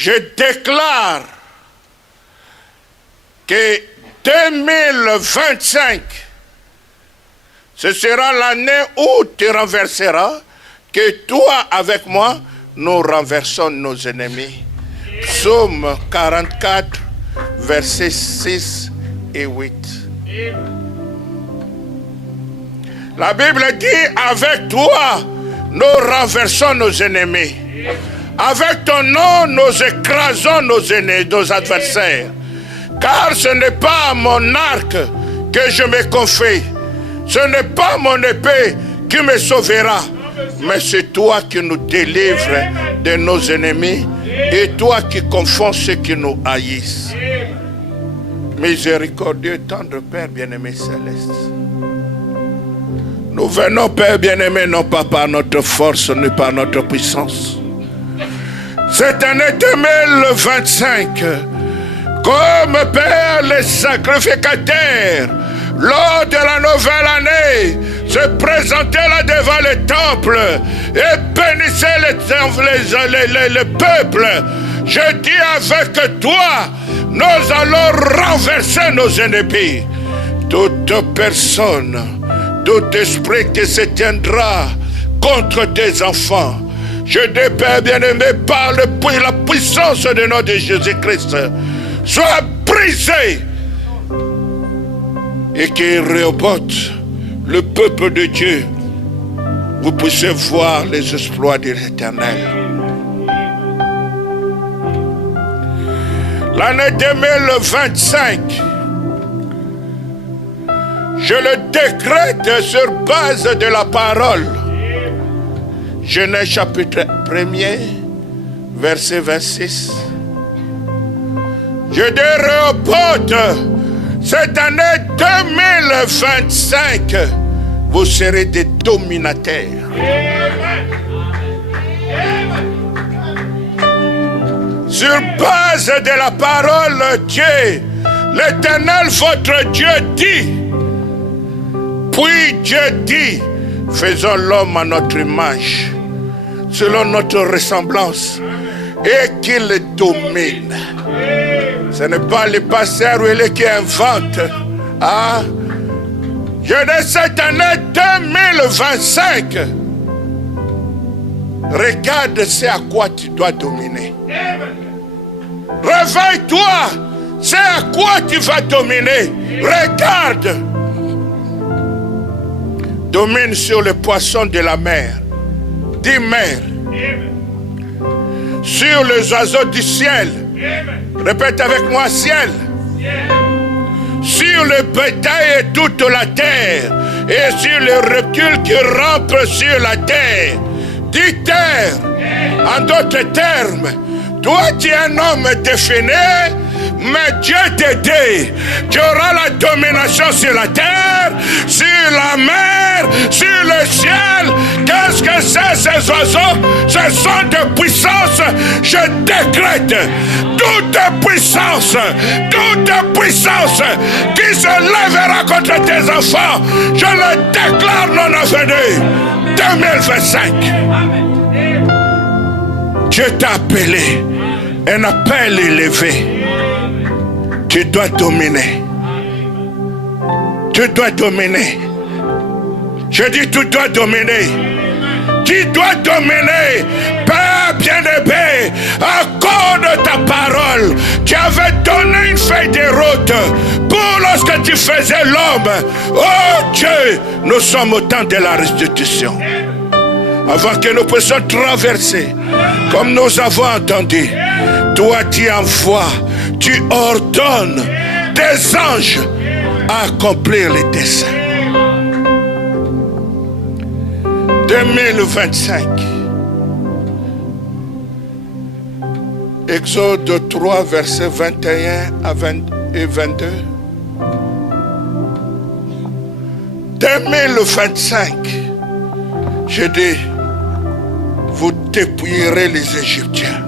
je déclare que 2025, ce sera l'année où tu renverseras, que toi avec moi, nous renversons nos ennemis. Psaume 44, versets 6 et 8. La Bible dit, avec toi, nous renversons nos ennemis. Avec ton nom, nous écrasons nos adversaires. Car ce n'est pas mon arc que je me confie. Ce n'est pas mon épée qui me sauvera. Mais c'est toi qui nous délivres de nos ennemis. Et toi qui confonds ceux qui nous haïssent. Miséricordieux, tendre Père bien-aimé céleste. Nous venons, Père bien-aimé, non pas par notre force, ni par notre puissance. Cette année 2025, comme Père les sacrificateurs, lors de la nouvelle année, se présentaient là devant le temple et bénissaient le peuple. Je dis avec toi, nous allons renverser nos ennemis. Toute personne, tout esprit qui se tiendra contre tes enfants, je dis, Père bien-aimé, par la puissance de notre Jésus-Christ, soit brisé et qu'il rebotte le peuple de Dieu. Vous puissiez voir les exploits de l'Éternel. L'année 2025, je le décrète sur base de la parole. Genèse chapitre 1er, verset 26. Je reporte cette année 2025, vous serez des dominateurs. Sur base de la parole Dieu, l'Éternel votre Dieu dit, puis Dieu dit, faisons l'homme à notre image, selon notre ressemblance, et qu'il domine. Ce n'est pas les pasteurs qui inventent. Ah, je dis cette année 2025. Regarde c'est à quoi tu dois dominer. Réveille-toi, c'est à quoi tu vas dominer. Regarde. Domine sur les poissons de la mer. 10 mers. Sur les oiseaux du ciel. Répète avec moi, ciel. Sur le bétail et toute la terre. Et sur les reptiles qui rampent sur la terre. Dis terre. En d'autres termes, toi tu es un homme défini, mais Dieu te dit, tu auras la domination sur la terre, sur la mer, sur le ciel. Qu'est-ce que c'est ces oiseaux? Ce sont des puissances. Je décrète toute puissance qui se lèvera contre tes enfants. Je le déclare non avenu. 2025. Dieu t'a appelé, un appel élevé. Tu dois dominer. Tu dois dominer. Je dis tu dois dominer. Tu dois dominer. Père bien-aimé, à cause de ta parole, tu avais donné une feuille de route pour lorsque tu faisais l'homme. Oh Dieu, nous sommes au temps de la restitution. Avant que nous puissions traverser, comme nous avons entendu, toi tu envoies, tu ordonnes des anges à accomplir les desseins. 2025. Exode 3, versets 21 et 22. 2025. Je dis, vous dépouillerez les Égyptiens.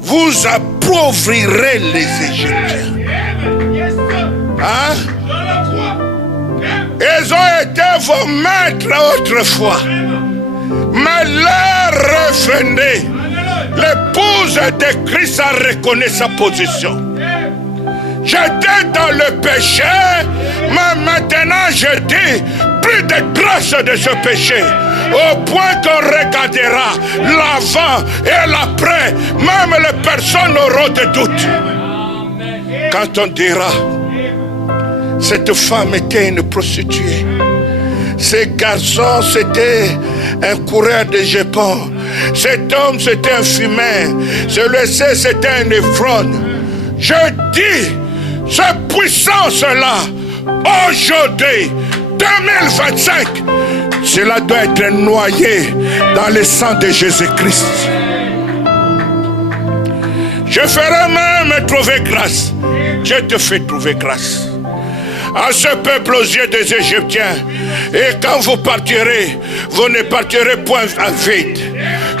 Vous appauvrirez les Égyptiens. Hein? Ils ont été vos maîtres autrefois. Mais leur revenez. l'épouse de Christ a reconnu sa position. J'étais dans le péché, mais maintenant je dis plus de traces de ce péché. Au point qu'on regardera l'avant et l'après, même les personnes n'auront de doute. Quand on dira, cette femme était une prostituée, ce garçon c'était un coureur de jupons, cet homme c'était un fumeur, celui-ci c'était un ivrogne. Je dis, cette puissance-là, aujourd'hui, 2025, cela doit être noyé dans le sang de Jésus-Christ. Je ferai même trouver grâce. Dieu te fait trouver grâce. À ce peuple aux yeux des Égyptiens. Et quand vous partirez, vous ne partirez point à vide.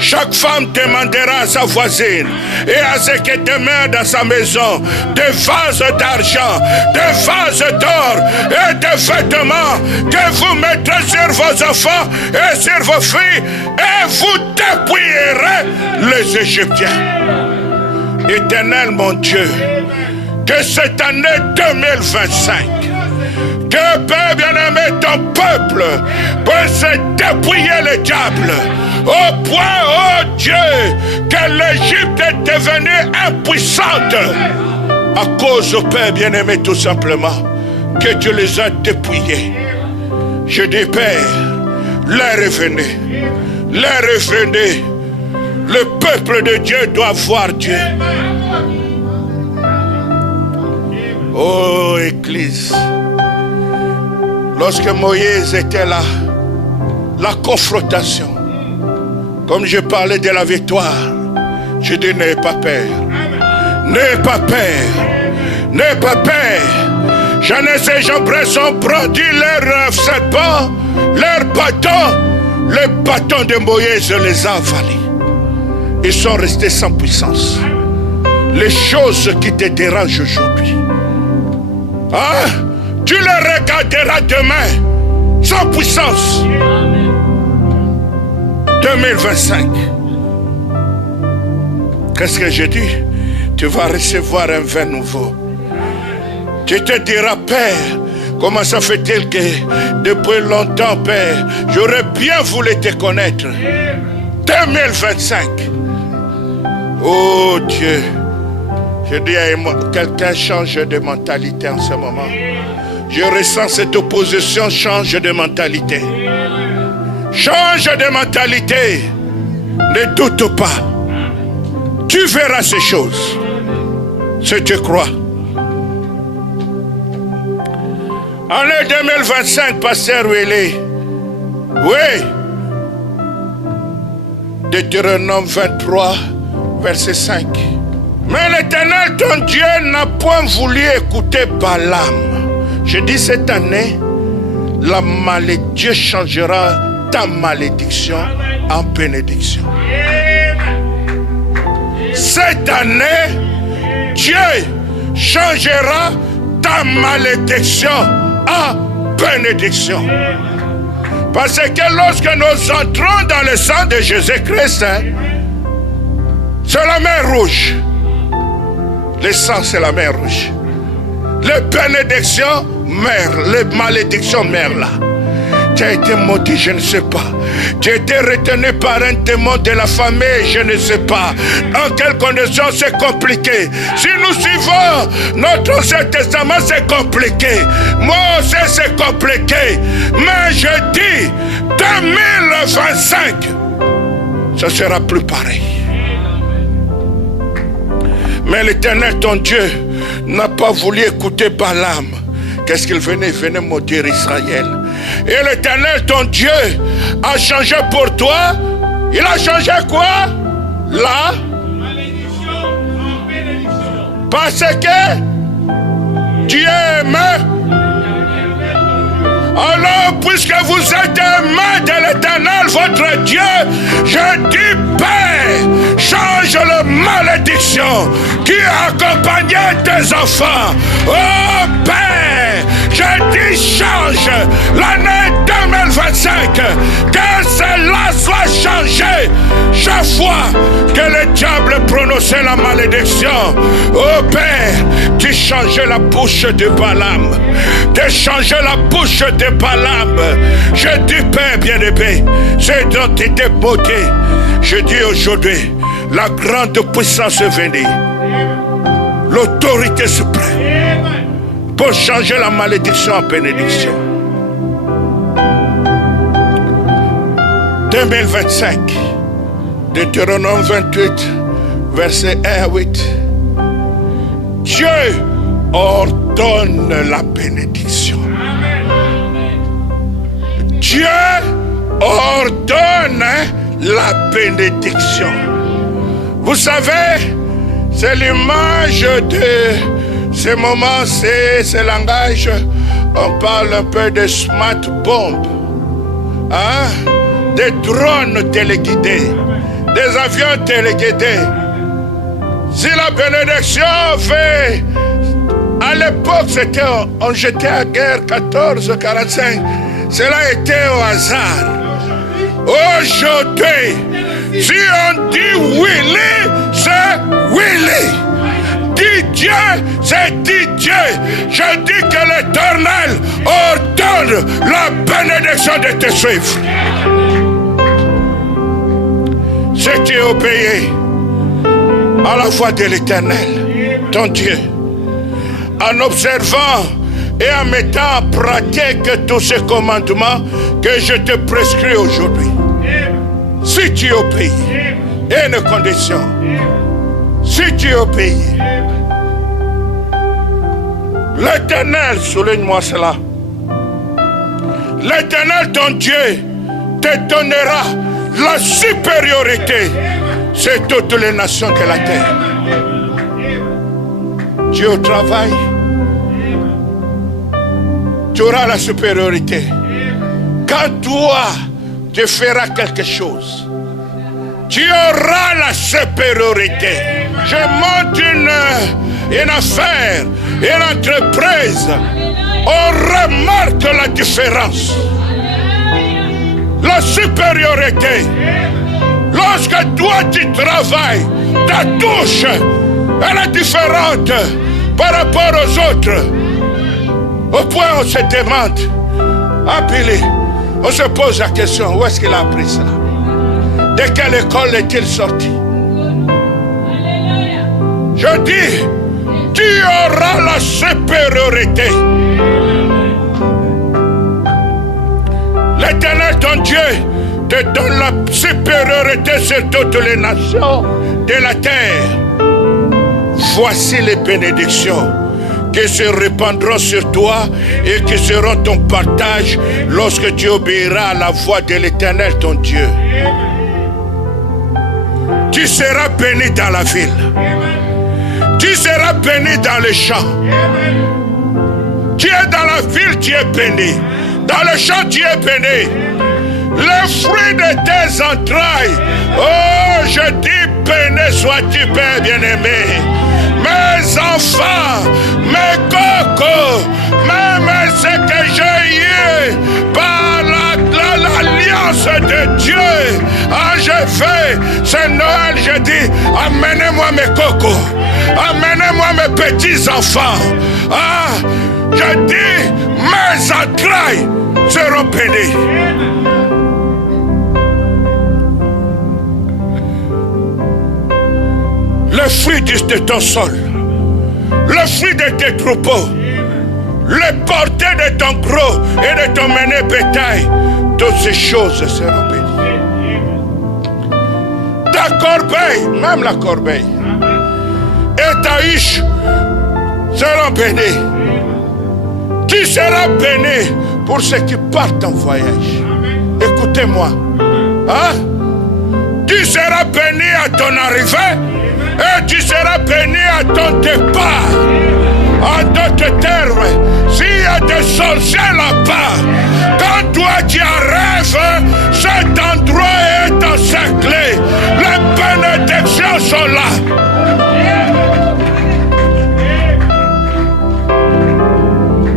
Chaque femme demandera à sa voisine et à ce qui demeure dans sa maison des vases d'argent, des vases d'or et des vêtements que vous mettrez sur vos enfants et sur vos filles et vous dépouillerez les Égyptiens. Éternel mon Dieu, que cette année 2025, que Père bien-aimé, ton peuple puisse dépouiller le diable au point, oh Dieu, que l'Égypte est devenue impuissante à cause, Père bien-aimé, tout simplement, que tu les as dépouillés. Je dis, Père, l'heure est venue, l'heure est venue. Le peuple de Dieu doit voir Dieu. Oh, Église, lorsque Moïse était là, la confrontation, comme je parlais de la victoire, je dis n'aie pas peur, n'aie pas peur, n'aie pas peur. Jeunesse et Jean-Bresson ont produit leur serpent, leur bâton, le bâton de Moïse les a avalés. Ils sont restés sans puissance. Les choses qui te dérangent aujourd'hui, hein? Tu les regarderas demain sans puissance. 2025. Qu'est-ce que je dis? Tu vas recevoir un vin nouveau. Tu te diras, Père, comment ça fait-il que depuis longtemps, Père, j'aurais bien voulu te connaître. 2025. Oh Dieu, je dis à quelqu'un, change de mentalité en ce moment. Je ressens cette opposition, change de mentalité. Change de mentalité. Ne doute pas. Tu verras ces choses. Si tu crois. Année 2025, Pasteur Willy. Oui. Deutéronome 23. Verset 5. Mais l'Éternel, ton Dieu, n'a point voulu écouter Balaam. Je dis cette année, Dieu changera ta malédiction en bénédiction. Cette année, Dieu changera ta malédiction en bénédiction. Parce que lorsque nous entrons dans le sang de Jésus-Christ, c'est la mer rouge. Le sang, c'est la mer rouge. Les bénédictions meurent. Les malédictions meurent là. Tu as été maudit, je ne sais pas. Tu as été retenu par un démon de la famille, je ne sais pas. Dans quelles conditions c'est compliqué. Si nous suivons notre Ancien Testament, c'est compliqué. Moi aussi, c'est compliqué. Mais je dis, 2025, ce sera plus pareil. Mais l'Éternel, ton Dieu, n'a pas voulu écouter Balaam. Qu'est-ce qu'il venait? Il venait maudire Israël. Et l'Éternel, ton Dieu, a changé pour toi. Il a changé quoi? La malédiction en bénédiction. Parce que Dieu aime. Alors, puisque vous êtes aimés de l'Éternel, votre Dieu, je dis, Père, change la malédiction qui accompagnait tes enfants. Oh, Père, Je dis change l'année 2025. Que cela soit changé. Chaque fois que le diable prononçait la malédiction, oh Père, tu changeais la bouche de Balaam. Tu changeais la bouche de Balaam. Je dis Père bien-aimé, c'est dont tu étais beauté. Je dis aujourd'hui, la grande puissance est venue. L'autorité suprême pour changer la malédiction en bénédiction. 2025, Deutéronome 28, verset 1 à 8. Dieu ordonne la bénédiction. Dieu ordonne la bénédiction. Vous savez, c'est l'image de ce moment, c'est ce langage. On parle un peu de smart bomb, hein? Des drones téléguidés, des avions téléguidés. Si la bénédiction fait, à l'époque, c'était, on jetait à guerre 14-45. Cela était au hasard. Aujourd'hui, si on dit Willy, c'est Willy. Dit Dieu, c'est dit Dieu. Je dis que l'Éternel ordonne la bénédiction de te suivre. Si tu obéis à la voix de l'Éternel, ton Dieu, en observant et en mettant en pratique tous ces commandements que je te prescris aujourd'hui. Si tu obéis, et une condition, si tu obéis, l'Éternel, souligne-moi cela, l'Éternel ton Dieu te donnera la supériorité sur toutes les nations de la terre. Tu au travail, tu auras la supériorité. Quand toi, tu feras quelque chose, tu auras la supériorité. Je monte une affaire, une entreprise, on remarque la différence. La supériorité. Lorsque toi tu travailles, ta touche, elle est différente par rapport aux autres. Au point où on se demande, ah Billy, on se pose la question, où est-ce qu'il a appris ça? De quelle école est-il sorti? Je dis, tu auras la supériorité. L'Éternel ton Dieu te donne la supériorité sur toutes les nations de la terre. Voici les bénédictions qui se répandront sur toi et qui seront ton partage lorsque tu obéiras à la voix de l'Éternel ton Dieu. Tu seras béni dans la ville. Tu seras béni dans les champs. Tu es dans la ville, tu es béni. Dans le champ, tu es béni. Le fruit de tes entrailles, oh, je dis béni sois-tu, Père bien-aimé. Mes enfants, mes cocos, même ce que j'ai eu par l'alliance de Dieu. Ah, je fais, c'est Noël, je dis, amenez-moi mes cocos, amenez-moi mes petits enfants. Ah, je dis, mes entrailles seront bénies. Le fruit de ton sol, le fruit de tes troupeaux, le porté de ton gros et de ton mené bétail, toutes ces choses seront bénies. Ta corbeille, même la corbeille, et ta huche seront bénies. Tu seras béni pour ceux qui partent en voyage. Écoutez-moi. Hein? Tu seras béni à ton arrivée et tu seras béni à ton départ. En d'autres termes, s'il y a des sorciers là-bas, quand toi tu arrives, cet endroit est encerclé. Les bénédictions sont là.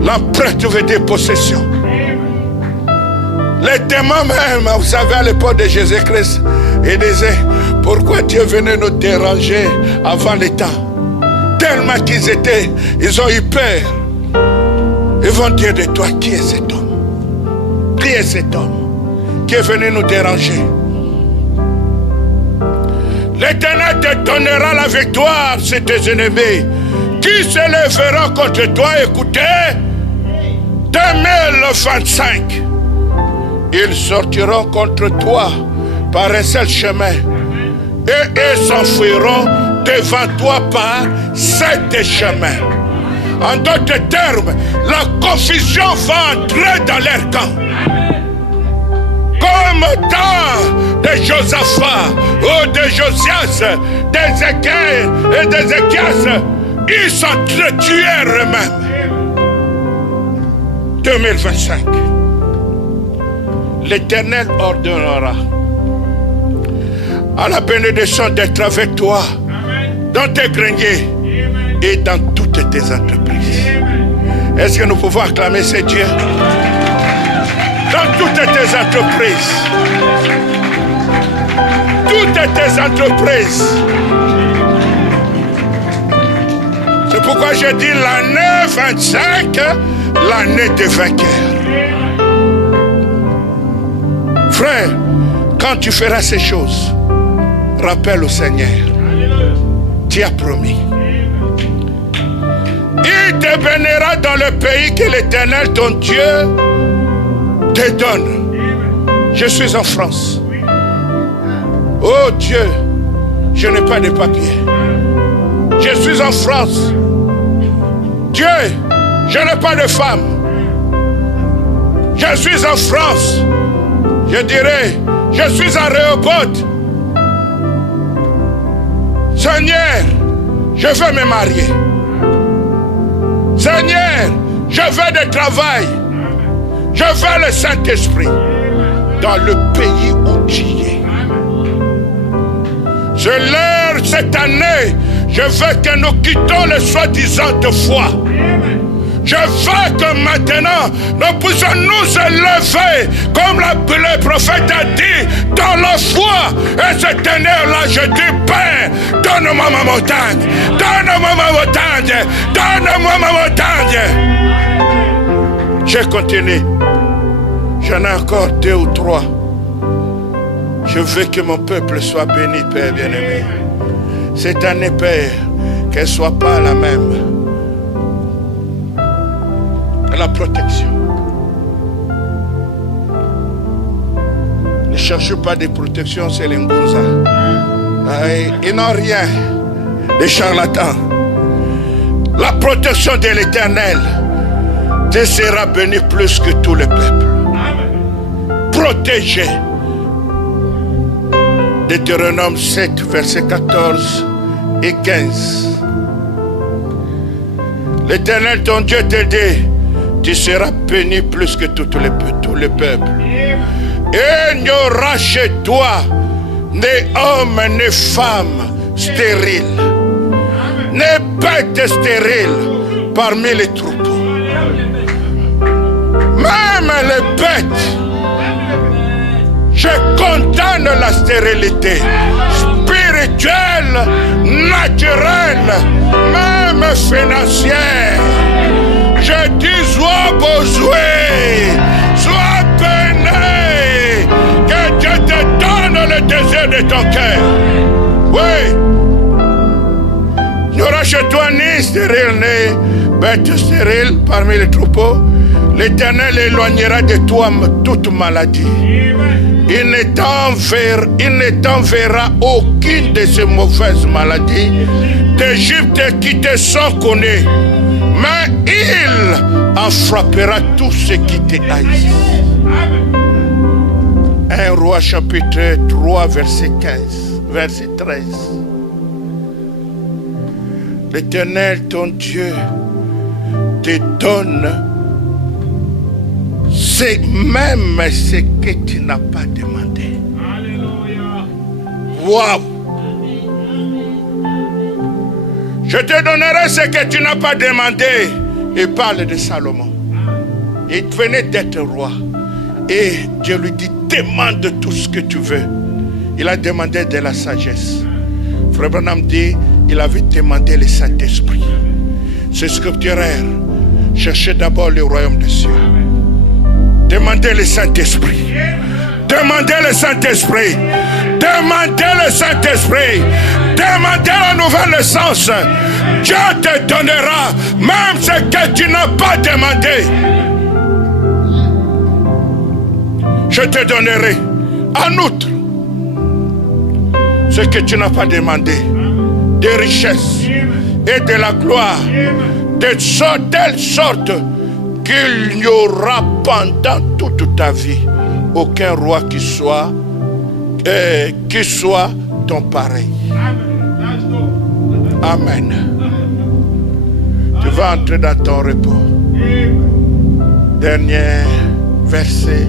L'empreinte veut dire possession. Les démons même, vous savez, à l'époque de Jésus-Christ, ils disaient, pourquoi Dieu venait nous déranger avant les temps? Tellement ils ont eu peur. Ils vont dire de toi, qui est cet homme? Qui est cet homme qui est venu nous déranger? L'Éternel te donnera la victoire sur tes ennemis qui se lèveront contre toi. Écoutez, 2025, ils sortiront contre toi par un seul chemin et ils s'enfuiront devant toi par 7 chemins. En d'autres termes, la confusion va entrer dans leur camp. Comme dans de Josaphat ou de Josias, d'Ézéchiel et d'Ézéchias, ils s'entretuèrent eux-mêmes. 2025, l'Éternel ordonnera à la bénédiction d'être avec toi dans tes greniers et dans toutes tes entreprises. Est-ce que nous pouvons acclamer ce Dieu? Dans toutes tes entreprises. Toutes tes entreprises. C'est pourquoi je dis l'année 25, l'année des vainqueurs. Frère, quand tu feras ces choses, rappelle au Seigneur. Tu as promis. Il te bénira dans le pays que l'Éternel, ton Dieu, te donne. Je suis en France. Oh Dieu, je n'ai pas de papier. Je suis en France. Dieu, je n'ai pas de femme. Je suis en France. Je dirais, je suis à Rehoboth. Seigneur, je veux me marier. Seigneur, je veux du travail. Je veux le Saint-Esprit dans le pays où tu es. Je l'heure cette année, je veux que nous quittons les soi-disant de foi. Je veux que maintenant, nous puissions nous élever, comme le prophète a dit, dans la foi. Et cette année-là, je dis, Père, donne-moi ma montagne. Donne-moi ma montagne. Donne-moi ma montagne. Je continue. J'en ai encore 2 ou 3. Je veux que mon peuple soit béni, Père bien-aimé. Cette année, Père, qu'elle ne soit pas la même. La protection. Ne cherchez pas de protection, c'est les Ngonza. Ils n'ont rien. Les charlatans. La protection de l'Éternel te sera béni plus que tout le peuple. Protégé. Deutéronome 7, versets 14 et 15. L'Éternel, ton Dieu, te dit, tu seras béni plus que tout le peuple. Et il n'y aura chez toi ni homme ni femme stérile, ni bête stérile parmi les troupeaux. Même les bêtes, je condamne la stérilité spirituelle, naturelle, même financière. Je dis, sois besoin, sois béni, que Dieu te donne le désir de ton cœur. Oui. Il n'y aura chez toi ni stérile, ni bête stérile parmi les troupeaux. L'Éternel éloignera de toi toute maladie. Il ne t'enverra aucune de ces mauvaises maladies d'Égypte qui te sont connues. Mais il en frappera tous ceux qui te haïssent. 1 Roi chapitre 3 verset 13. L'Éternel ton Dieu te donne c'est même ce que tu n'as pas demandé. Alléluia. Wow. Je te donnerai ce que tu n'as pas demandé. Il parle de Salomon. Il venait d'être roi. Et Dieu lui dit, demande tout ce que tu veux. Il a demandé de la sagesse. Frère Branham dit, il avait demandé le Saint-Esprit. C'est scripturaire. Cherchez d'abord le royaume des cieux. Demandez le Saint-Esprit. Demandez le Saint-Esprit. Demandez le Saint-Esprit. Demandez la nouvelle naissance. Dieu te donnera même ce que tu n'as pas demandé. Je te donnerai en outre ce que tu n'as pas demandé, des richesses et de la gloire, de telle sorte qu'il n'y aura pendant toute ta vie aucun roi qui soit ton pareil. Amen. Tu vas entrer dans ton repos. Dernier verset.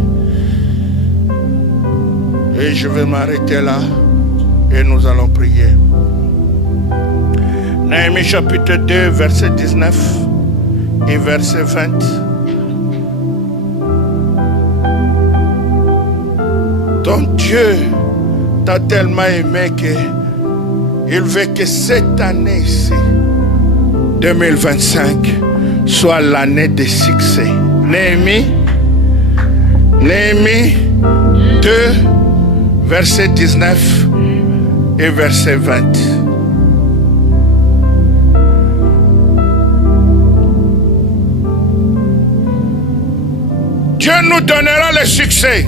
Et je vais m'arrêter là et nous allons prier. Néhémie chapitre 2, verset 19 et verset 20. Ton Dieu t'a tellement aimé qu'il veut que cette année ici, 2025, soit l'année de succès. Néhémie 2, verset 19 et verset 20. Dieu nous donnera le succès.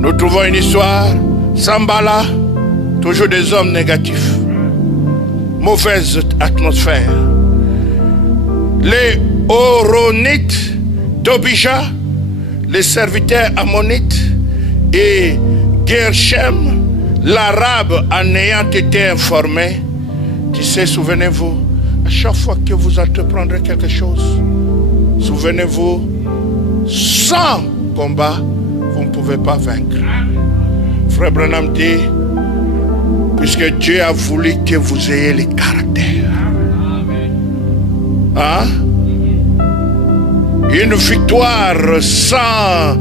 Nous trouvons une histoire, Sambala, toujours des hommes négatifs, mauvaise atmosphère. Les Horonites d'Obija, les serviteurs ammonites, et Gershem, l'arabe, en ayant été informé, tu sais, souvenez-vous, à chaque fois que vous entreprendrez quelque chose, souvenez-vous, sans combat, vous ne pouvez pas vaincre. Frère Branham dit, puisque Dieu a voulu que vous ayez le caractère. Hein? Une victoire sans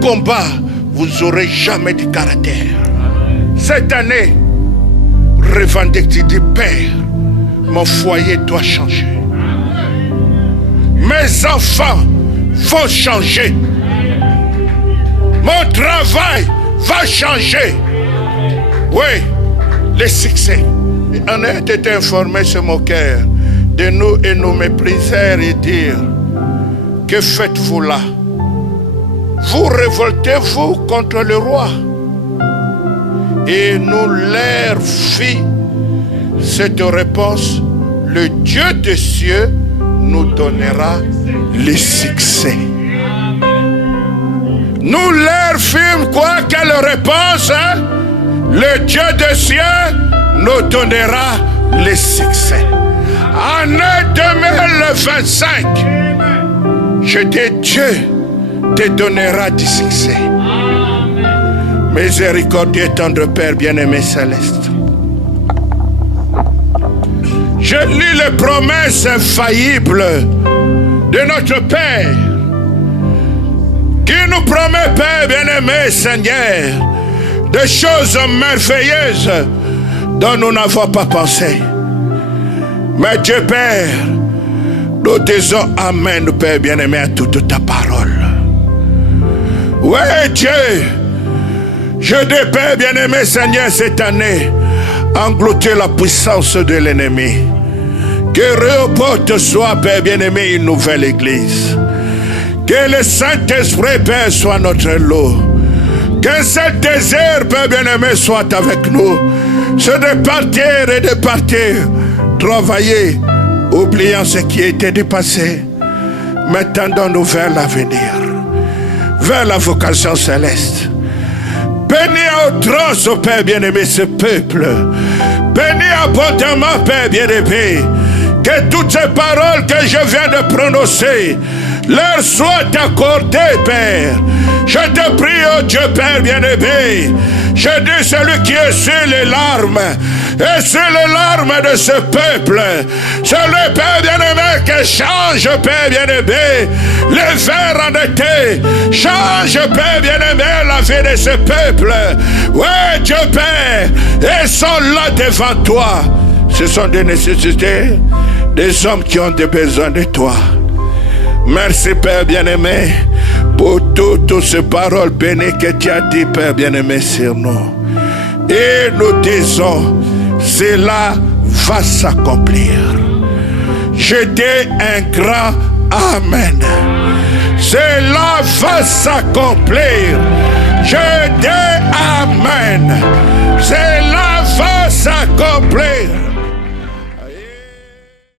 combat, vous n'aurez jamais de caractère. Cette année, revendique, tu dis, Père, mon foyer doit changer. Mes enfants vont changer. Mon travail va changer. Oui, le succès. On a été informé sur mon cœur de nous et nous mépriser et dire, que faites-vous là? Vous révoltez-vous contre le roi? Et nous leur fit cette réponse, le Dieu des cieux nous donnera le succès. Nous leur fîmes quoi? Quelle réponse? Hein? Le Dieu des cieux nous donnera le succès. Année 2025, je dis, Dieu te donnera du succès. Miséricordieux tendre Père bien-aimé céleste, je lis les promesses infaillibles de notre Père qui nous promet, Père bien-aimé Seigneur, des choses merveilleuses dont nous n'avons pas pensé. Mais Dieu Père, nous disons Amen, Père bien-aimé, à toute ta parole. Oui, Dieu, je dis, Père bien-aimé Seigneur, cette année, engloutir la puissance de l'ennemi. Que reporte soit, Père bien-aimé, une nouvelle église. Que le Saint-Esprit, Père, soit notre lot. Que ce désir, Père bien-aimé, soit avec nous. C'est de partir et de partir. Travailler, oubliant ce qui était dépassé. Mais tendons-nous vers l'avenir. Vers la vocation céleste. Bénis à outrance, oh Père bien-aimé, ce peuple. Bénis abondamment, Père bien-aimé. Que toutes ces paroles que je viens de prononcer leur soient accordées, Père. Je te prie, oh Dieu Père bien-aimé. Je dis celui qui essuie les larmes, essuie les larmes de ce peuple. Celui, Père bien-aimé, qui change, Père bien-aimé, les vers en été. Change, Père bien-aimé, la vie de ce peuple. Oui, Dieu Père, ils sont là devant toi. Ce sont des nécessités, des hommes qui ont des besoins de toi. Merci, Père bien-aimé, pour toutes ces paroles bénies que tu as dit, Père bien-aimé, sur nous. Et nous disons, cela va s'accomplir. Je dis un grand Amen. Cela va s'accomplir. Je dis Amen. Cela va s'accomplir.